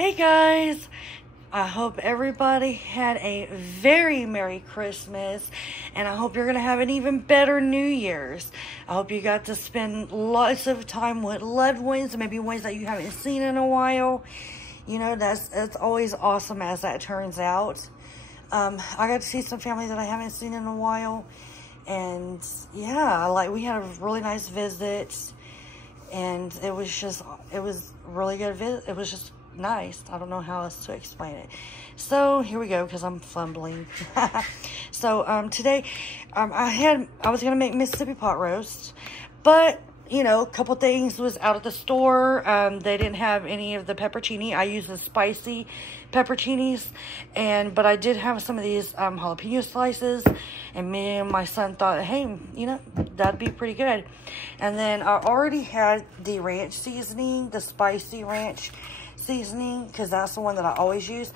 Hey guys, I hope everybody had a very Merry Christmas, and I hope you're going to have an even better New Year's. I hope you got to spend lots of time with loved ones, maybe ones that you haven't seen in a while. You know, that's always awesome as that turns out. I got to see some family that I haven't seen in a while, and yeah, we had a really nice visit, and it was really good visit. It was just nice. I don't know how else to explain it. So here we go, because I'm fumbling. So today I was gonna make Mississippi pot roast, but you know, a couple things was out at the store. They didn't have any of the pepperoni. I use the spicy pepperoncinis, but I did have some of these jalapeno slices, and me and my son thought, hey, you know, that'd be pretty good. And then I already had the ranch seasoning, the spicy ranch seasoning, because that's the one that I always use.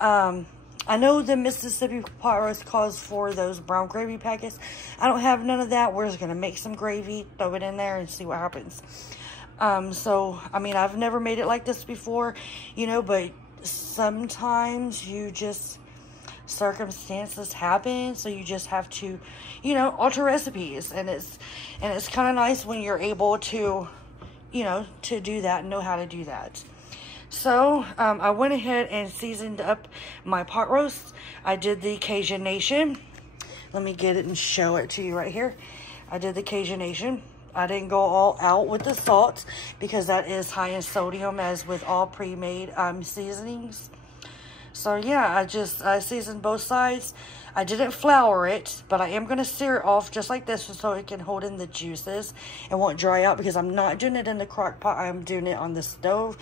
I know the Mississippi pot roast calls for those brown gravy packets. I don't have none of that. We're just gonna make some gravy, throw it in there, and see what happens. So I mean, I've never made it like this before, you know, but sometimes circumstances happen, so you just have to, you know, alter recipes, and it's kind of nice when you're able to, you know, to do that and know how to do that. So, I went ahead and seasoned up my pot roast. I did the Cajun Nation. Let me get it and show it to you right here. I did the Cajun Nation. I didn't go all out with the salt, because that is high in sodium, as with all pre-made seasonings. So yeah, I seasoned both sides. I didn't flour it, but I am going to sear it off just like this, so it can hold in the juices and won't dry out, because I'm not doing it in the crock pot. I'm doing it on the stove.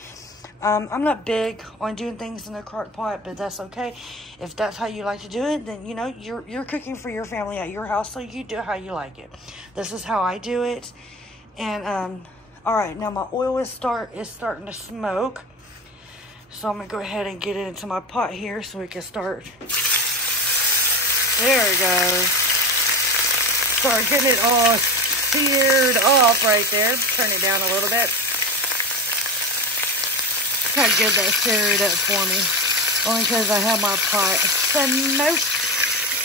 I'm not big on doing things in the crock pot, but that's okay. If that's how you like to do it, then, you know, you're cooking for your family at your house, so you do it how you like it. This is how I do it. And, all right, now my oil is starting to smoke. So I'm going to go ahead and get it into my pot here so we can start. There it goes. Start getting it all seared off right there. Turn it down a little bit. How good that seared up for me. Only because I have my pot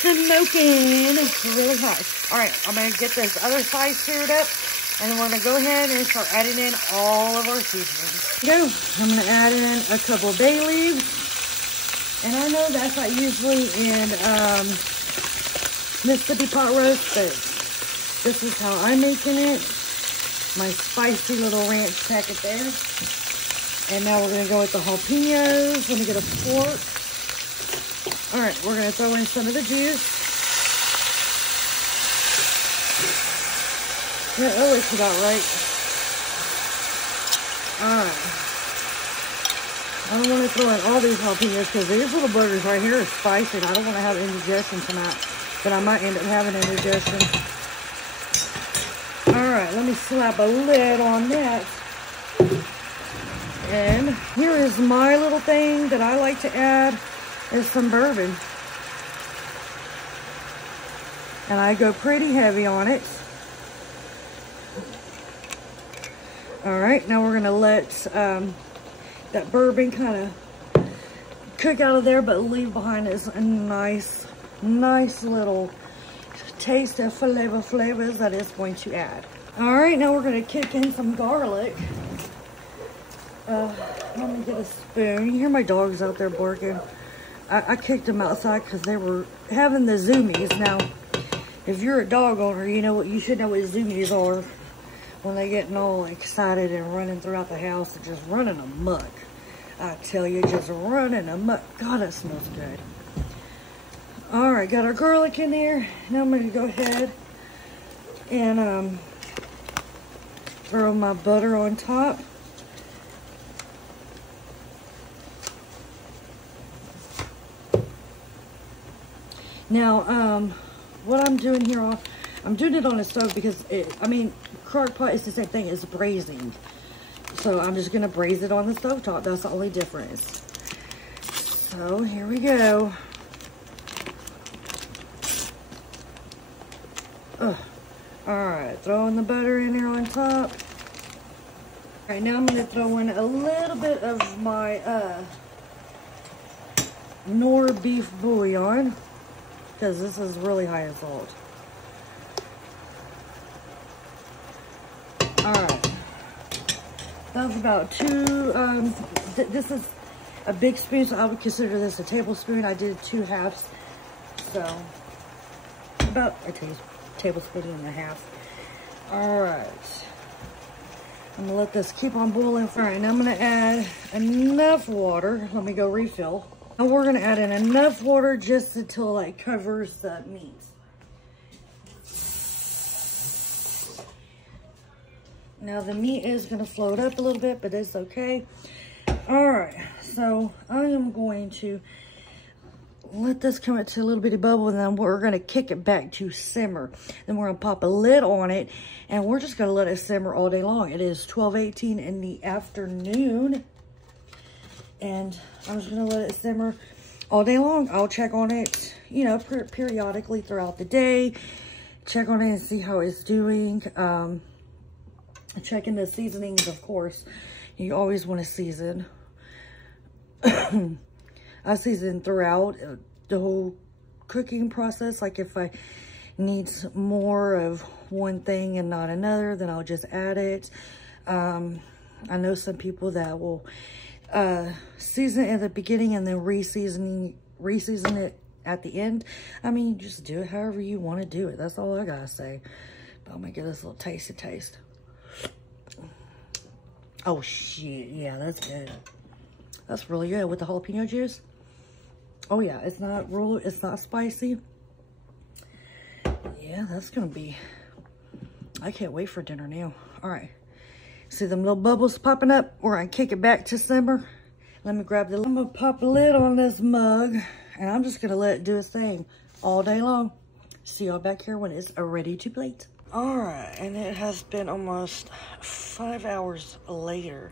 smoking really hot. Alright, I'm going to get this other side seared up, and we're going to go ahead and start adding in all of our seasonings. Go. I'm going to add in a couple bay leaves. And I know that's not usually in Mississippi pot roast, but this is how I'm making it. My spicy little ranch packet there. And now we're going to go with the jalapenos. Let me get a fork. Alright, we're going to throw in some of the juice. Yeah, that looks about right. Alright. I don't want to throw in all these jalapenos, because these little burgers right here are spicy, and I don't want to have indigestion tonight. But I might end up having indigestion. Alright, let me slap a lid on that. And here is my little thing that I like to add, is some bourbon. And I go pretty heavy on it. Alright, now we're going to let that bourbon kind of cook out of there, but leave behind us a nice little taste of flavors that it's going to add. Alright, now we're going to kick in some garlic. Let me get a spoon. You hear my dogs out there barking. I kicked them outside because they were having the zoomies. Now, if you're a dog owner, you should know what zoomies are. When they're getting all excited and running throughout the house and just running amok. I tell you, just running amok. God, that smells good. Alright, got our garlic in there. Now I'm going to go ahead and throw my butter on top. Now, what I'm doing here, I'm doing it on a stove because, crock pot is the same thing as braising. So I'm just going to braise it on the stovetop. That's the only difference. So here we go. Alright, throwing the butter in here on top. Alright, now I'm going to throw in a little bit of my Knorr beef bouillon, because this is really high in salt. Alright. That's about two, this is a big spoon, so I would consider this a tablespoon. I did 2 halves, so about a tablespoon and a half. Alright. I'm going to let this keep on boiling. Alright, now I'm going to add enough water. Let me go refill. Now we're going to add in enough water just until it covers the meat. Now the meat is going to float up a little bit, but it's okay. Alright, so I am going to let this come up to a little bitty bubble, and then we're going to kick it back to simmer. Then we're going to pop a lid on it, and we're just going to let it simmer all day long. It is 12:18 in the afternoon, and I'm just going to let it simmer all day long. I'll check on it, you know, periodically throughout the day. Check on it and see how it's doing. Checking the seasonings, of course. You always want to season. I season throughout the whole cooking process. Like if I need more of one thing and not another, then I'll just add it. I know some people that will season it at the beginning and then re-season it at the end. I mean, just do it however you want to do it. That's all I gotta say. But I'm gonna give this a little tasty taste. Oh shit, yeah, that's good. That's really good with the jalapeno juice. Oh yeah, it's not spicy. Yeah, that's gonna be, I can't wait for dinner now. All right, see them little bubbles popping up? We're gonna kick it back to simmer. Let me grab I'm gonna pop a lid on this mug, and I'm just gonna let it do its thing all day long. See y'all back here when it's ready to plate. All right, and it has been almost 5 hours later,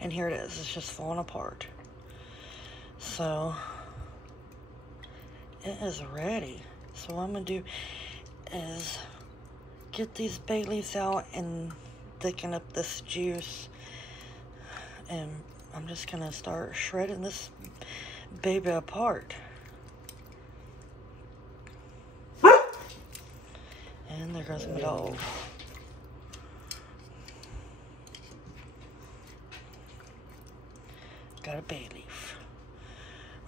and here it is. It's just falling apart. So it is ready. So what I'm gonna do is get these bay leaves out and thicken up this juice, and I'm just gonna start shredding this baby apart. And there goes my dog. Got a bay leaf.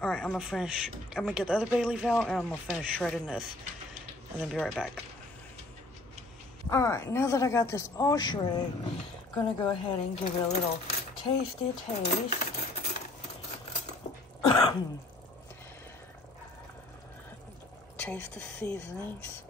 Alright, I'm gonna get the other bay leaf out, and I'm gonna finish shredding this, and then be right back. Alright, now that I got this all shredded, I'm gonna go ahead and give it a little tasty taste. Taste the seasonings.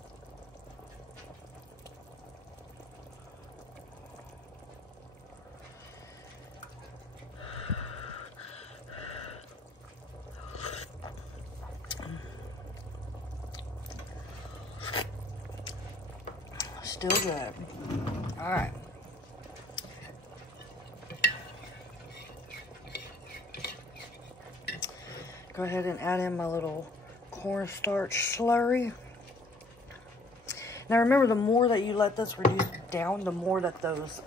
Still good. All right. Go ahead and add in my little cornstarch slurry. Now remember, the more that you let this reduce down, the more that those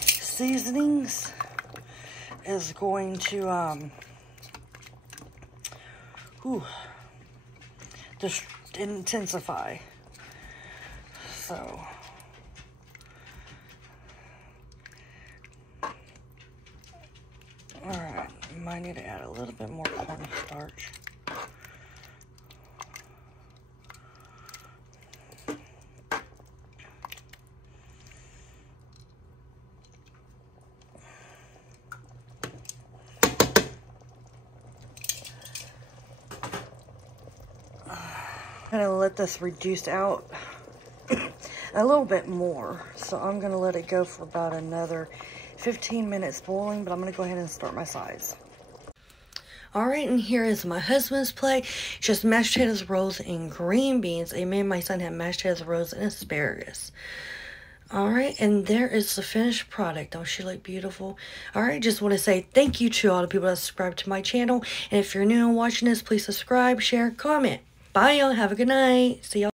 seasonings is going to just intensify. So alright, might need to add a little bit more cornstarch. I'm gonna let this reduce out a little bit more, so I'm gonna let it go for about another 15 minutes boiling, but I'm gonna go ahead and start my sides. All right, and here is my husband's plate. Just mashed potatoes, rolls, and green beans. Me and my son had mashed potatoes, rolls, and asparagus. All right, and there is the finished product. Don't she look beautiful? All right, just want to say thank you to all the people that subscribe to my channel. And if you're new and watching this, please subscribe, share, comment. Bye, y'all. Have a good night. See y'all.